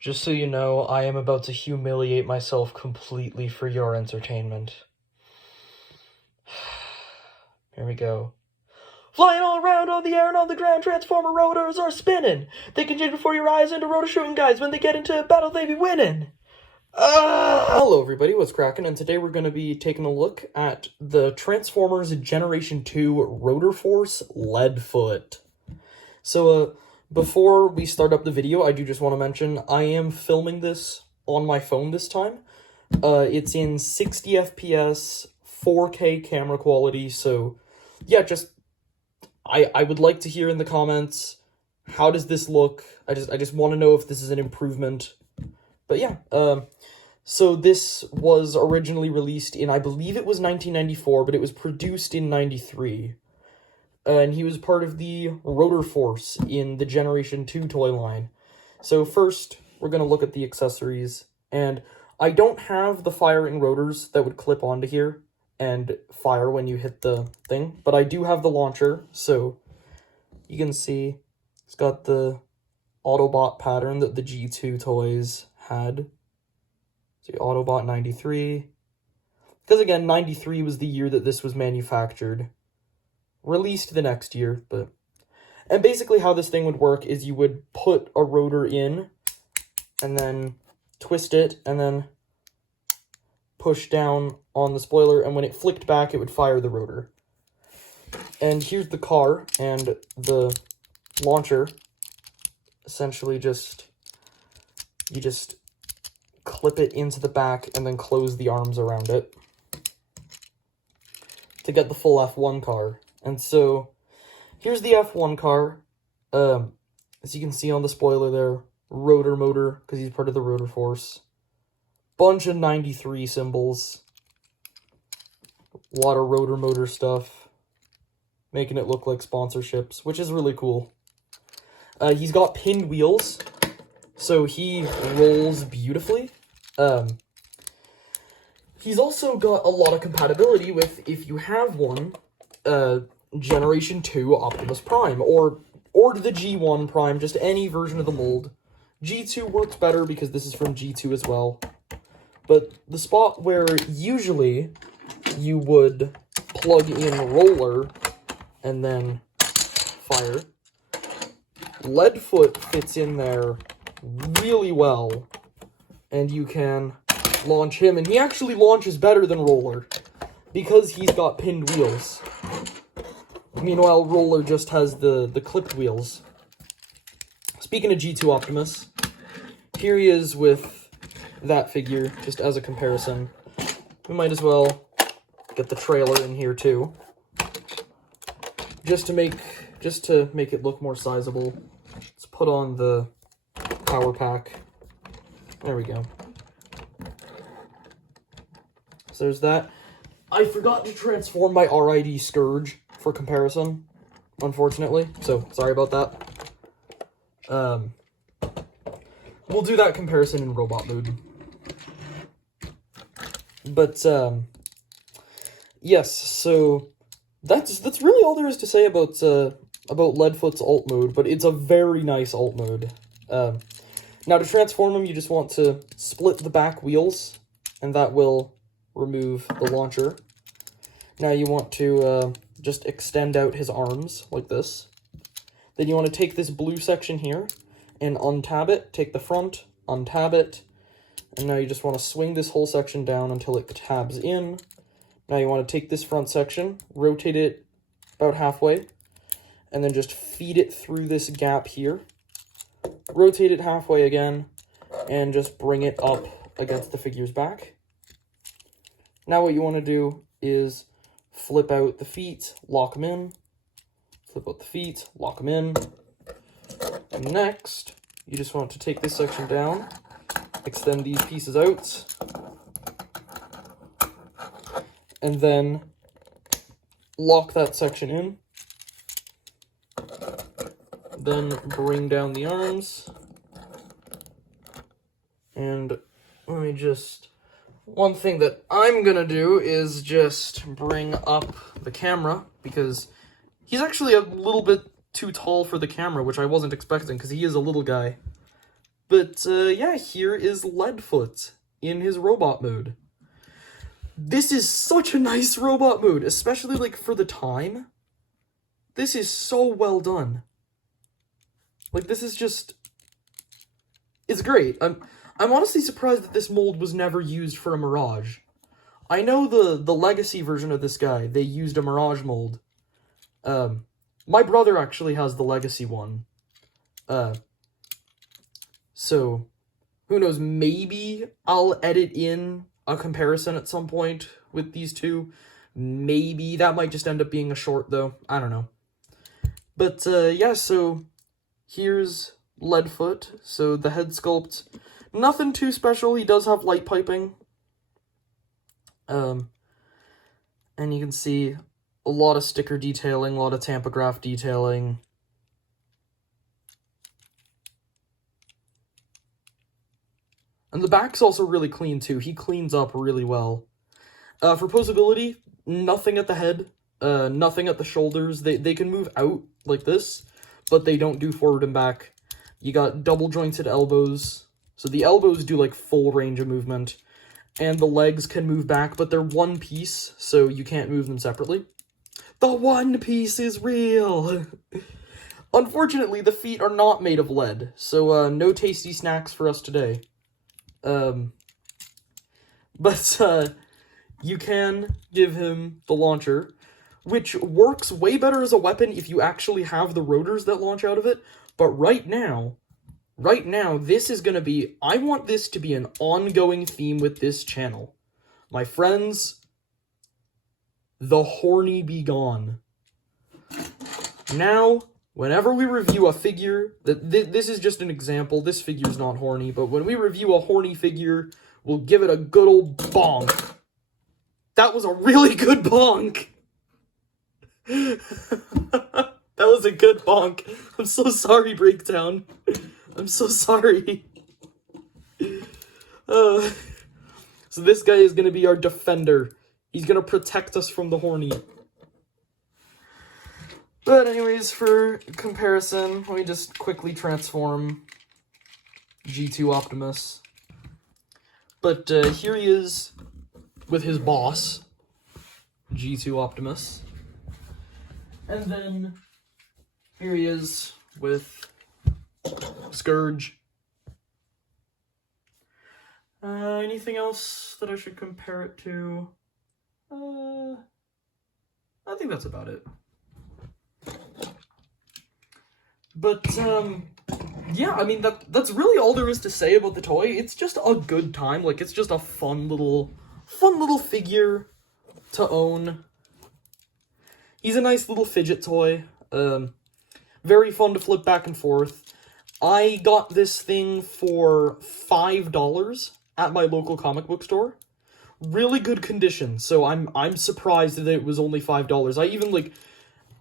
Just so you know, I am about to humiliate myself completely for your entertainment. Here we go. Flying all around on the air and on the ground, Transformer rotors are spinning. They can change before your eyes into rotor shooting guys. When they get into battle, they be winning. Hello everybody, what's cracking? And today we're going to be taking a look at the Transformers Generation 2 Rotor Force LEADFOOT. So, before we start up the video, I do just want to mention, I am filming this on my phone this time. It's in 60 FPS, 4K camera quality, so yeah, I would like to hear in the comments, how does this look? I just want to know if this is an improvement. But yeah, so this was originally released in, I believe it was 1994, but it was produced in 93. And he was part of the Rotor Force in the Generation 2 toy line. So first, we're going to look at the accessories. And I don't have the firing rotors that would clip onto here and fire when you hit the thing. But I do have the launcher, so you can see it's got the Autobot pattern that the G2 toys had. See, Autobot 93. Because again, 93 was the year that this was manufactured. Released the next year, but... And basically how this thing would work is you would put a rotor in, and then twist it, and then push down on the spoiler, and when it flicked back, it would fire the rotor. And here's the car, and the launcher. Essentially you just clip it into the back, and then close the arms around it to get the full F1 car. And so, here's the F1 car. As you can see on the spoiler there, rotor motor, because he's part of the Rotor Force. Bunch of 93 symbols. A lot of rotor motor stuff. Making it look like sponsorships, which is really cool. He's got pinned wheels, so he rolls beautifully. He's also got a lot of compatibility with, if you have one, Generation 2 Optimus Prime, or the G1 Prime, just any version of the mold. G2 works better because this is from G2 as well. But the spot where usually you would plug in roller and then fire, LEADFOOT fits in there really well, and you can launch him, and he actually launches better than roller because he's got pinned wheels. Meanwhile, roller just has the clipped wheels. Speaking of G2 Optimus, here he is with that figure, just as a comparison. We might as well get the trailer in here too, just to make it look more sizable. Let's put on the power pack. There we go. So there's that. I forgot to transform my RID Scourge for comparison, unfortunately, so sorry about that. We'll do that comparison in robot mode. But, yes, so that's really all there is to say about LEADFOOT's alt mode, but it's a very nice alt mode. Now to transform him, you just want to split the back wheels, and that will remove the launcher. Now you want to just extend out his arms like this. Then you want to take this blue section here and untab it, take the front, untab it, and now you just want to swing this whole section down until it tabs in. Now you want to take this front section, rotate it about halfway, and then just feed it through this gap here. Rotate it halfway again, and just bring it up against the figure's back. Now what you want to do is flip out the feet, lock them in. Flip out the feet, lock them in. And next, you just want to take this section down, extend these pieces out, and then lock that section in. Then bring down the arms. And let me just... One thing that I'm gonna do is just bring up the camera, because he's actually a little bit too tall for the camera, which I wasn't expecting, because he is a little guy. But, yeah, here is LEADFOOT in his robot mode. This is such a nice robot mode, especially, like, for the time. This is so well done. Like, this is just... It's great. I'm honestly surprised that this mold was never used for a Mirage. I know the Legacy version of this guy, they used a Mirage mold. My brother actually has the Legacy one. So, who knows, maybe I'll edit in a comparison at some point with these two. Maybe. That might just end up being a short, though. I don't know. But, yeah, so here's LEADFOOT. So the head sculpt, nothing too special. He does have light piping. And you can see a lot of sticker detailing, a lot of tampograph detailing. And the back's also really clean, too. He cleans up really well. For posability, nothing at the head, nothing at the shoulders. They can move out like this, but they don't do forward and back. You got double-jointed elbows. So the elbows do, like, full range of movement. And the legs can move back, but they're one piece, so you can't move them separately. The one piece is real! Unfortunately, the feet are not made of lead, so no tasty snacks for us today. But you can give him the launcher, which works way better as a weapon if you actually have the rotors that launch out of it. But right now, this is going to be... I want this to be an ongoing theme with this channel. My friends, the horny be gone. Now, whenever we review a figure... This is just an example. This figure's not horny, but when we review a horny figure, we'll give it a good old bonk. That was a really good bonk. That was a good bonk. I'm so sorry, Breakdown. I'm so sorry. So this guy is going to be our defender. He's going to protect us from the horny. But anyways, for comparison, let me just quickly transform G2 Optimus. But here he is with his boss, G2 Optimus. And then here he is with Scourge. Anything else that I should compare it to? I think that's about it. But, yeah, I mean, that's really all there is to say about the toy. It's just a good time. Like, it's just a fun little figure to own. He's a nice little fidget toy. Very fun to flip back and forth. I got this thing for $5 at my local comic book store. Really good condition, so I'm surprised that it was only $5.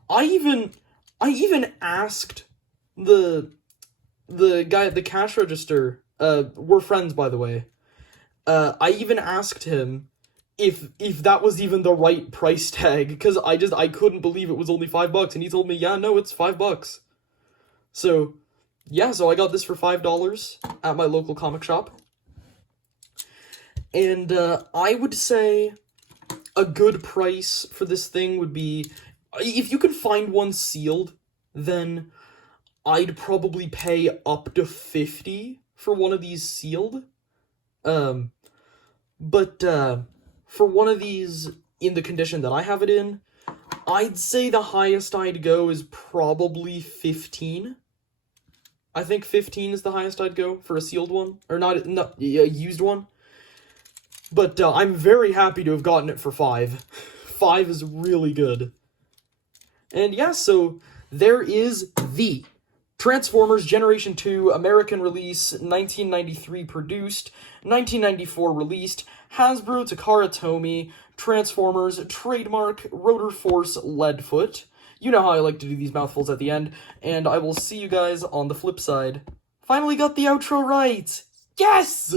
I even asked the guy at the cash register, we're friends, by the way. I even asked him if that was even the right price tag, because I couldn't believe it was only $5, and he told me, yeah, no, it's $5. So, yeah, so I got this for $5 at my local comic shop. And, I would say a good price for this thing would be, if you can find one sealed, then I'd probably pay up to $50 for one of these sealed. But for one of these in the condition that I have it in, I'd say the highest I'd go is probably $15. I think $15 is the highest I'd go for a sealed one, or not a used one. But I'm very happy to have gotten it for $5. $5 is really good. And yeah, so there is the Transformers Generation 2 American release, 1993 produced, 1994 released, Hasbro Takara Tomy, Transformers trademark Rotor Force LEADFOOT. You know how I like to do these mouthfuls at the end, and I will see you guys on the flip side. Finally got the outro right! Yes!